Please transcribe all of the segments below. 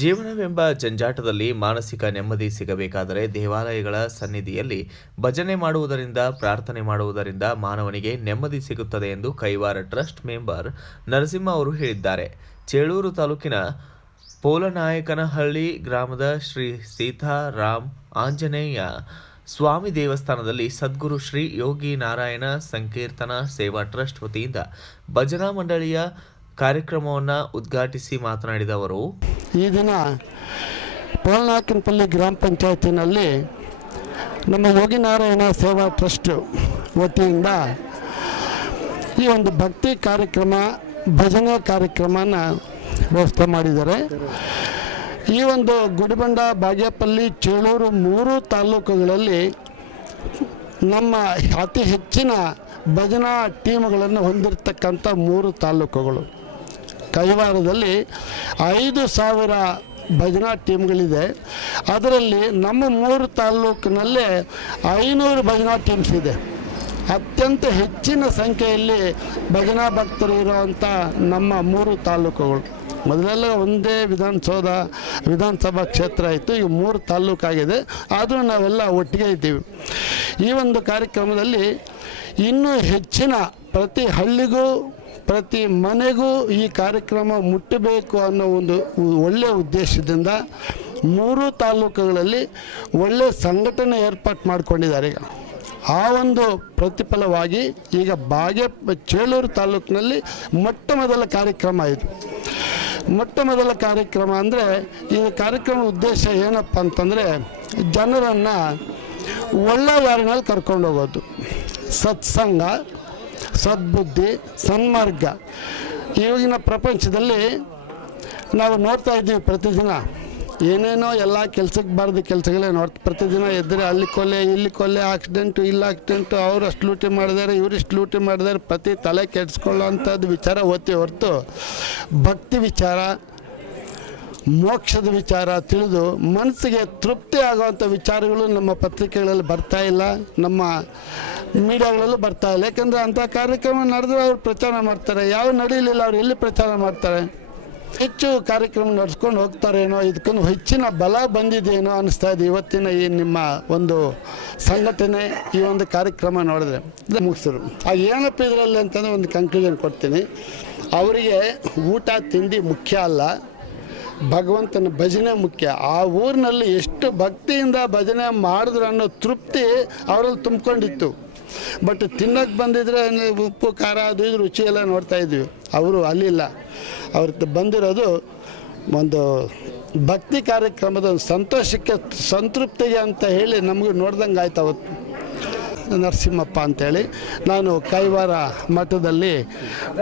ಜೀವನವೆಂಬ ಜಂಜಾಟದಲ್ಲಿ ಮಾನಸಿಕ ನೆಮ್ಮದಿ ಸಿಗಬೇಕಾದರೆ ದೇವಾಲಯಗಳ ಸನ್ನಿಧಿಯಲ್ಲಿ ಭಜನೆ ಮಾಡುವುದರಿಂದ, ಪ್ರಾರ್ಥನೆ ಮಾಡುವುದರಿಂದ ಮಾನವನಿಗೆ ನೆಮ್ಮದಿ ಸಿಗುತ್ತದೆ ಎಂದು ಕೈವಾರ ಟ್ರಸ್ಟ್ ಮೆಂಬರ್ ನರಸಿಂಹ ಅವರು ಹೇಳಿದ್ದಾರೆ. ಚೇಳೂರು ತಾಲೂಕಿನ ಪೋಲನಾಯಕನಹಳ್ಳಿ ಗ್ರಾಮದ ಶ್ರೀ ಸೀತಾರಾಮ್ ಆಂಜನೇಯ ಸ್ವಾಮಿ ದೇವಸ್ಥಾನದಲ್ಲಿ ಸದ್ಗುರು ಶ್ರೀ ಯೋಗಿ ನಾರಾಯಣ ಸಂಕೀರ್ತನಾ ಸೇವಾ ಟ್ರಸ್ಟ್ ವತಿಯಿಂದ ಭಜನಾ ಮಂಡಳಿಯ ಕಾರ್ಯಕ್ರಮವನ್ನು ಉದ್ಘಾಟಿಸಿ ಮಾತನಾಡಿದ ಅವರು, ಈ ದಿನ ಪೋಲನಾಯಕನಪಲ್ಲಿ ಗ್ರಾಮ ಪಂಚಾಯತಿನಲ್ಲಿ ನಮ್ಮ ಯೋಗಿ ನಾರಾಯಣ ಸೇವಾ ಟ್ರಸ್ಟ್ ವತಿಯಿಂದ ಈ ಒಂದು ಭಕ್ತಿ ಕಾರ್ಯಕ್ರಮ, ಭಜನೆ ಕಾರ್ಯಕ್ರಮನ ವ್ಯವಸ್ಥೆ ಮಾಡಿದ್ದಾರೆ. ಈ ಒಂದು ಗುಡಿಬಂಡ, ಬಾಗೇಪಲ್ಲಿ, ಚೇಳೂರು 3 ತಾಲೂಕುಗಳಲ್ಲಿ ನಮ್ಮ ಅತಿ ಹೆಚ್ಚಿನ ಭಜನಾ ಟೀಮ್ಗಳನ್ನು ಹೊಂದಿರತಕ್ಕಂಥ 3 ತಾಲೂಕುಗಳು. ಕೈವಾರದಲ್ಲಿ 5,000 ಭಜನಾ ಟೀಮ್ಗಳಿದೆ. ಅದರಲ್ಲಿ ನಮ್ಮ 3 ತಾಲೂಕಿನಲ್ಲೇ 500 ಭಜನಾ ಟೀಮ್ಸ್ ಇದೆ. ಅತ್ಯಂತ ಹೆಚ್ಚಿನ ಸಂಖ್ಯೆಯಲ್ಲಿ ಭಜನಾ ಭಕ್ತರು ಇರುವಂಥ ನಮ್ಮ 3 ತಾಲೂಕುಗಳು. ಮೊದಲೆಲ್ಲ ಒಂದೇ ವಿಧಾನಸಭಾ ಕ್ಷೇತ್ರ ಇತ್ತು, ಈಗ 3 ತಾಲೂಕಾಗಿದೆ. ಆದರೂ ನಾವೆಲ್ಲ ಒಟ್ಟಿಗೆ ಇದ್ದೀವಿ. ಈ ಒಂದು ಕಾರ್ಯಕ್ರಮದಲ್ಲಿ ಇನ್ನೂ ಹೆಚ್ಚಿನ ಪ್ರತಿ ಹಳ್ಳಿಗೂ, ಪ್ರತಿ ಮನೆಗೂ ಈ ಕಾರ್ಯಕ್ರಮ ಮುಟ್ಟಬೇಕು ಅನ್ನೋ ಒಂದು ಒಳ್ಳೆಯ ಉದ್ದೇಶದಿಂದ 3 ತಾಲೂಕುಗಳಲ್ಲಿ ಒಳ್ಳೆಯ ಸಂಘಟನೆ ಏರ್ಪಾటు ಮಾಡಿಕೊಂಡಿದ್ದಾರೆ. ಈಗ ಆ ಒಂದು ಪ್ರತಿಫಲವಾಗಿ ಈಗ ಚೇಳೂರು ತಾಲೂಕಿನಲ್ಲಿ ಮೊಟ್ಟ ಮೊದಲ ಕಾರ್ಯಕ್ರಮ ಇದು. ಮೊಟ್ಟ ಮೊದಲ ಕಾರ್ಯಕ್ರಮ ಅಂದರೆ ಈ ಕಾರ್ಯಕ್ರಮ ಉದ್ದೇಶ ಏನಪ್ಪ ಅಂತಂದರೆ, ಜನರನ್ನು ಒಳ್ಳೆಯ ದಾರಿನಲ್ಲಿ ಕರ್ಕೊಂಡು ಹೋಗೋದು, ಸತ್ಸಂಗ, ಸದ್ಬುದ್ಧಿ, ಸನ್ಮಾರ್ಗ. ಈಗಿನ ಪ್ರಪಂಚದಲ್ಲಿ ನಾವು ನೋಡ್ತಾ ಇದ್ದೀವಿ, ಪ್ರತಿದಿನ ಏನೇನೋ ಎಲ್ಲ ಕೆಲಸಕ್ಕೆ ಬಾರದು ಕೆಲಸಗಳೇ ಪ್ರತಿದಿನ ಎದ್ದರೆ ಅಲ್ಲಿ ಕೊಲೆ, ಇಲ್ಲಿ ಕೊಲೆ, ಆಕ್ಸಿಡೆಂಟು, ಇಲ್ಲ ಆಕ್ಸಿಡೆಂಟು, ಅವರು ಅಷ್ಟು ಲೂಟಿ ಮಾಡಿದ್ದಾರೆ, ಇವರಿಷ್ಟು ಲೂಟಿ ಮಾಡಿದ್ದಾರೆ, ಪ್ರತಿ ತಲೆ ಕೆಡಿಸ್ಕೊಳ್ಳೋ ಅಂಥದ್ದು ವಿಚಾರ ಓದ್ತೀವಿ ಹೊರತು ಭಕ್ತಿ ವಿಚಾರ, ಮೋಕ್ಷದ ವಿಚಾರ ತಿಳಿದು ಮನಸ್ಸಿಗೆ ತೃಪ್ತಿ ಆಗುವಂಥ ವಿಚಾರಗಳು ನಮ್ಮ ಪತ್ರಿಕೆಗಳಲ್ಲಿ ಬರ್ತಾ ಇಲ್ಲ, ನಮ್ಮ ಮೀಡಿಯಾಗಳಲ್ಲೂ ಬರ್ತಾ ಇಲ್ಲ. ಯಾಕಂದರೆ ಅಂಥ ಕಾರ್ಯಕ್ರಮ ನಡೆದ್ರೆ ಅವ್ರು ಪ್ರಚಾರ ಮಾಡ್ತಾರೆ, ಯಾವ ನಡೆಯಲಿಲ್ಲ ಅವ್ರು ಎಲ್ಲಿ ಪ್ರಚಾರ ಮಾಡ್ತಾರೆ. ಹೆಚ್ಚು ಕಾರ್ಯಕ್ರಮ ನಡೆಸ್ಕೊಂಡು ಹೋಗ್ತಾರೇನೋ, ಇದಕ್ಕೂ ಹೆಚ್ಚಿನ ಬಲ ಬಂದಿದೆಯೇನೋ ಅನ್ನಿಸ್ತಾ ಇದೆ ಇವತ್ತಿನ ಈ ನಿಮ್ಮ ಒಂದು ಸಂಘಟನೆ, ಈ ಒಂದು ಕಾರ್ಯಕ್ರಮ ನೋಡಿದ್ರೆ. ಮುಗಿಸಿದ್ರು ಏನಪ್ಪ ಇದರಲ್ಲಿ ಅಂತಂದರೆ ಒಂದು ಕನ್ಕ್ಲೂಷನ್ ಕೊಡ್ತೀನಿ. ಅವರಿಗೆ ಊಟ ತಿಂಡಿ ಮುಖ್ಯ ಅಲ್ಲ, ಭಗವಂತನ ಭಜನೆ ಮುಖ್ಯ. ಆ ಊರಿನಲ್ಲಿ ಎಷ್ಟು ಭಕ್ತಿಯಿಂದ ಭಜನೆ ಮಾಡಿದ್ರು ಅನ್ನೋ ತೃಪ್ತಿ ಅವರಲ್ಲಿ ತುಂಬಿಕೊಂಡಿತ್ತು. ಬಟ್ ತಿನ್ನೋಕ್ಕೆ ಬಂದಿದ್ರೆ ಉಪ್ಪು ಖಾರ ಅದು ಇದು ರುಚಿ ಎಲ್ಲ ನೋಡ್ತಾ ಇದ್ವಿ. ಅವರು ಅಲ್ಲಿಲ್ಲ, ಅವ್ರ ಬಂದಿರೋದು ಒಂದು ಭಕ್ತಿ ಕಾರ್ಯಕ್ರಮದ ಒಂದು ಸಂತೋಷಕ್ಕೆ, ಸಂತೃಪ್ತಿಗೆ ಅಂತ ಹೇಳಿ ನಮಗೆ ನೋಡ್ದಂಗೆ ಆಯ್ತು. ಅವತ್ತು ನರಸಿಂಹಪ್ಪ ಅಂತೇಳಿ ನಾನು ಕೈವಾರ ಮಠದಲ್ಲಿ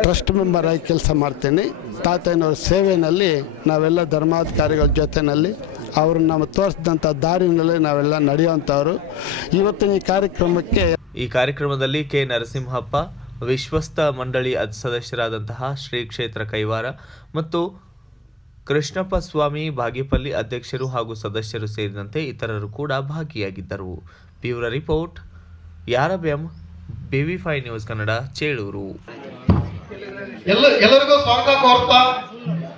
ಟ್ರಸ್ಟ್ ಮೆಂಬರ್ ಆಗಿ ಕೆಲಸ ಮಾಡ್ತೀನಿ. ತಾತಯ್ಯನವ್ರ ಸೇವೆಯಲ್ಲಿ ನಾವೆಲ್ಲ ಧರ್ಮಾಧಿಕಾರಿಗಳ ಜೊತೆಯಲ್ಲಿ ಅವರು ನಮ್ಮ ತೋರಿಸಿದಂಥ ದಾರಿನಲ್ಲಿ ನಾವೆಲ್ಲ ನಡೆಯುವಂಥವ್ರು. ಇವತ್ತಿನ ಈ ಕಾರ್ಯಕ್ರಮದಲ್ಲಿ ಕೆ ನರಸಿಂಹಪ್ಪ, ವಿಶ್ವಸ್ತ ಮಂಡಳಿ ಸದಸ್ಯರಾದಂತಹ ಶ್ರೀ ಕ್ಷೇತ್ರ ಕೈವಾರ ಮತ್ತು ಕೃಷ್ಣಪ್ಪ ಸ್ವಾಮಿ ಬಾಗೇಪಲ್ಲಿ ಅಧ್ಯಕ್ಷರು ಹಾಗೂ ಸದಸ್ಯರು ಸೇರಿದಂತೆ ಇತರರು ಕೂಡ ಭಾಗಿಯಾಗಿದ್ದರು. ಬ್ಯೂರೋ ರಿಪೋರ್ಟ್, ಯಾರಬ್ಯಂ, BV5 ನ್ಯೂಸ್ ಕನ್ನಡ, ಚೇಳೂರು. ಎಲ್ಲರಿಗೂ ಸ್ವಾಗತ ಕೋರ್ತಾ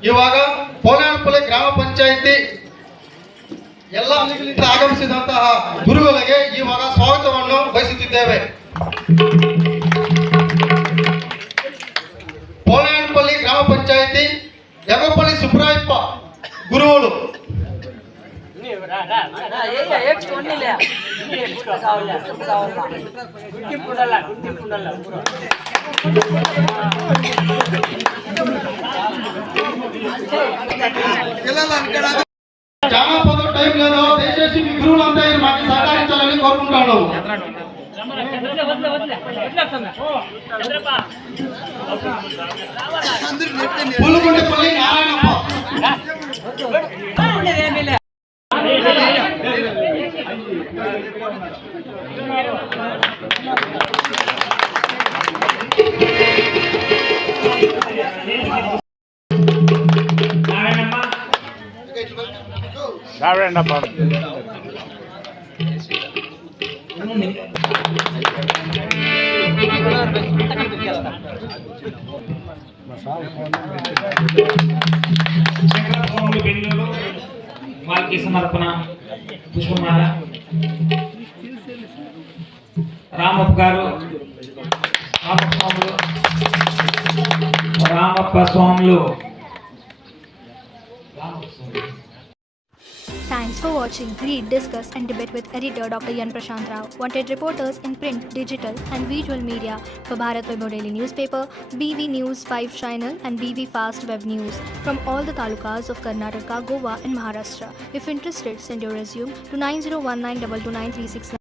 ಇವಾಗ ಪೋಲನಾಯಕನಪಲ್ಲಿ ಗ್ರಾಮ ಪಂಚಾಯಿತಿ ಎಲ್ಲ ಹಳ್ಳಿಗಳಿಂದ ಆಗಮಿಸಿದಂತಹ ಗುರುಗಳಿಗೆ ಇವಾಗ ಸ್ವಾಗತವನ್ನು ಬಯಸುತ್ತಿದ್ದೇವೆ. ಪೋಲನಾಯಕನಪಲ್ಲಿ ಗ್ರಾಮ ಪಂಚಾಯಿತಿ ಯಗಪಲ್ಲಿ ಸುಬ್ರಾಯಪ್ಪ ಗುರುಗಳು. జానపద టైంలో దయచేసి మీ గురువులంతా మాకు సహకరించాలని కోరుకుంటాను. పులుగుంటపల్లి నారాయణప్ప. ನಾರಾಯಣಪ್ಪ ಬೆಂಗಳೂರು వాల్కి సమర్పణ పుష్పమాల. రామప్ప గారు, రామప్ప స్వాములు. Thanks for watching. Read, discuss and debate with editor Dr. Yan Prashant Rao. Wanted reporters in print, digital and visual media for Bharat Vaibhav Daily Newspaper, BV News 5 Channel and BV Fast Web News from all the talukas of Karnataka, Goa and Maharashtra. If interested, send your resume to 9019229369.